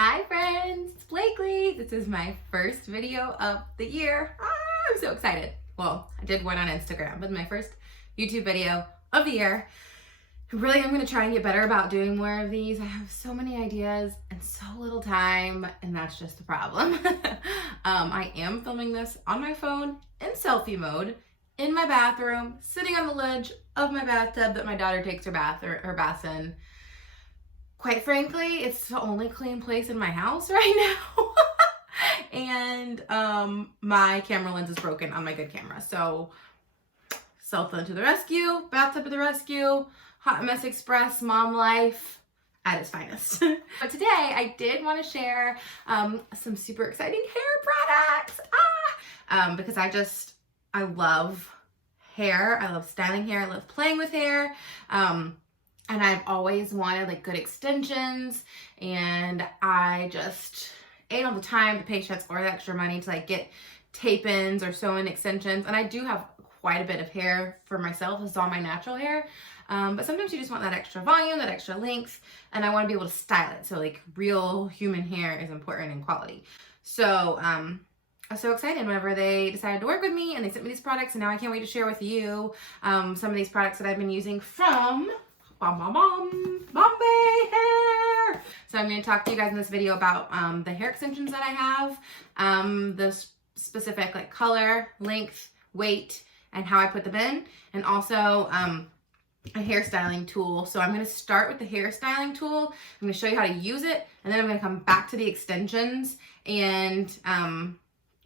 Hi friends, it's Blakeley. This is my first video of the year. I'm so excited. Well, I did one on Instagram, but my first YouTube video of the year. Really, I'm gonna try and get better about doing more of these. I have so many ideas and so little time, and that's just the problem. I am filming this on my phone in selfie mode, in my bathroom, sitting on the ledge of my bathtub that my daughter takes her bath in. Quite frankly, it's the only clean place in my house right now. And my camera lens is broken on my good camera. So cell phone to the rescue, bathtub to the rescue, hot mess express, mom life at its finest. But today I did want to share some super exciting hair products. Because I love hair. I love styling hair. I love playing with hair. And I've always wanted like good extensions, and I just ain't all the time, the patience, or the extra money to like get tape-ins or sew-in extensions. And I do have quite a bit of hair for myself. This is all my natural hair. But sometimes you just want that extra volume, that extra length, and I want to be able to style it. So like real human hair is important in quality. So I was so excited whenever they decided to work with me and they sent me these products, and now I can't wait to share with you some of these products that I've been using from Bombay Hair. So I'm going to talk to you guys in this video about the hair extensions that I have, the specific like color, length, weight, and how I put them in, and also a hairstyling tool. So I'm going to start with the hairstyling tool. I'm going to show you how to use it, and then I'm going to come back to the extensions and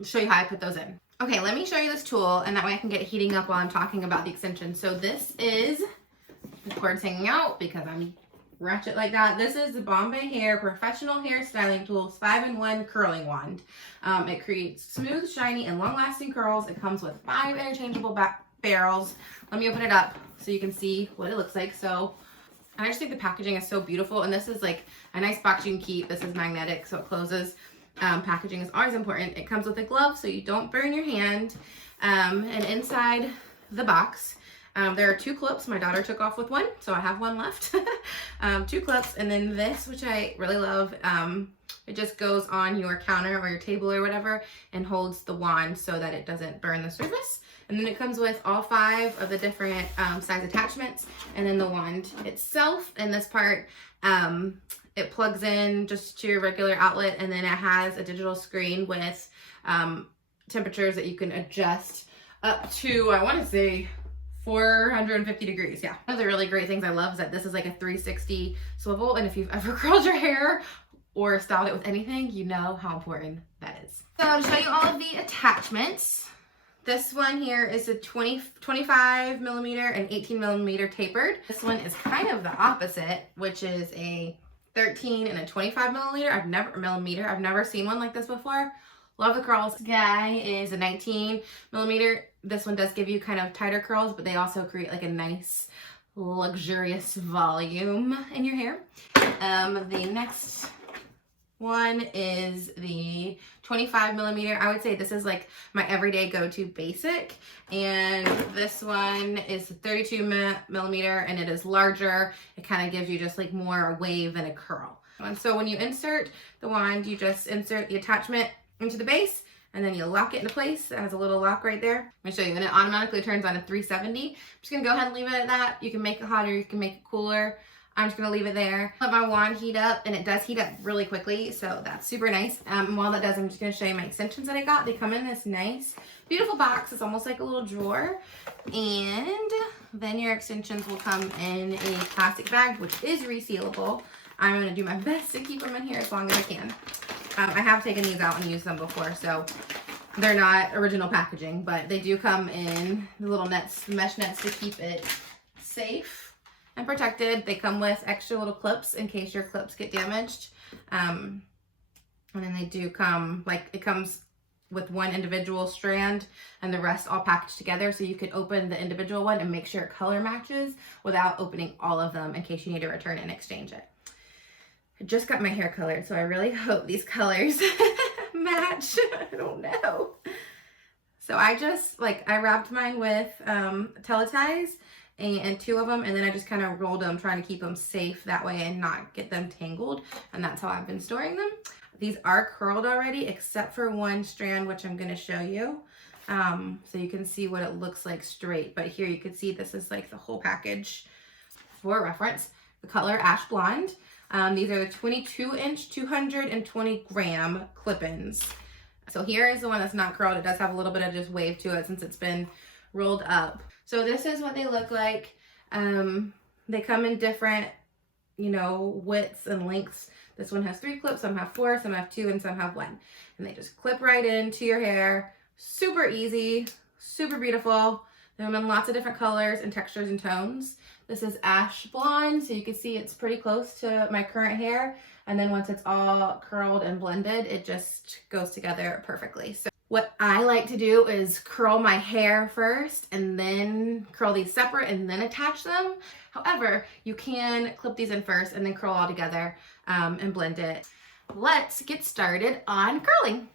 show you how I put those in. Okay, let me show you this tool, and that way I can get it heating up while I'm talking about the extensions. So this is the cord's hanging out because I'm ratchet like that. This is the Bombay Hair Professional Hair Styling Tools 5-in-1 Curling Wand. It creates smooth, shiny, and long-lasting curls. It comes with 5 interchangeable barrels. Let me open it up so you can see what it looks like. So I just think the packaging is so beautiful, and this is like a nice box you can keep. This is magnetic, so it closes. Packaging is always important. It comes with a glove so you don't burn your hand. And inside the box, there are 2 clips. My daughter took off with one, so I have one left. 2 clips, and then this, which I really love, it just goes on your counter or your table or whatever and holds the wand so that it doesn't burn the surface. And then it comes with all 5 of the different size attachments, and then the wand itself. And this part, it plugs in just to your regular outlet, and then it has a digital screen with temperatures that you can adjust up to, I want to say, 450 degrees. Yeah. One of the really great things I love is that this is like a 360 swivel, and if you've ever curled your hair or styled it with anything, you know how important that is. So I'll show you all of the attachments. This one here is a 25 millimeter and 18 millimeter tapered. This one is kind of the opposite, which is a 13 and a 25 millimeter. I've never seen one like this before. Love the curls. This guy is a 19 millimeter. This one does give you kind of tighter curls, but they also create like a nice luxurious volume in your hair. The next one is the 25 millimeter. I would say this is like my everyday go-to basic. And this one is 32 millimeter, and it is larger. It kind of gives you just like more wave than a curl. And so when you insert the wand, you just insert the attachment into the base, and then you lock it into place. It has a little lock right there. Let me show you. And it automatically turns on to 370. I'm just gonna go ahead and leave it at that. You can make it hotter, you can make it cooler. I'm just gonna leave it there. Let my wand heat up, and it does heat up really quickly, so that's super nice. And while that does, I'm just gonna show you my extensions that I got. They come in this nice, beautiful box. It's almost like a little drawer. And then your extensions will come in a plastic bag, which is resealable. I'm gonna do my best to keep them in here as long as I can. I have taken these out and used them before, so they're not original packaging, but they do come in the little nets, mesh nets, to keep it safe and protected. They come with extra little clips in case your clips get damaged. And then they do come, like, it comes with one individual strand and the rest all packaged together, so you could open the individual one and make sure color matches without opening all of them in case you need to return and exchange it. I just got my hair colored, so I really hope these colors match. I don't know. So I just, I wrapped mine with teleties, and 2 of them, and then I just kind of rolled them, trying to keep them safe that way and not get them tangled, and that's how I've been storing them. These are curled already except for one strand, which I'm going to show you, so you can see what it looks like straight. But here you can see this is like the whole package for reference. The color Ash Blonde. These are the 22-inch 220 gram clip-ins. So here is the one that's not curled. It does have a little bit of just wave to it since it's been rolled up. So this is what they look like. They come in different, you know, widths and lengths. This one has 3 clips, some have 4, some have 2, and some have 1. And they just clip right into your hair. Super easy, super beautiful. They come in lots of different colors and textures and tones. This is Ash Blonde, so you can see it's pretty close to my current hair. And then once it's all curled and blended, it just goes together perfectly. So what I like to do is curl my hair first and then curl these separate and then attach them. However, you can clip these in first and then curl all together and blend it. Let's get started on curling.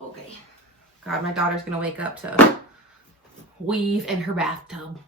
Okay. God, my daughter's gonna wake up to weave in her bathtub.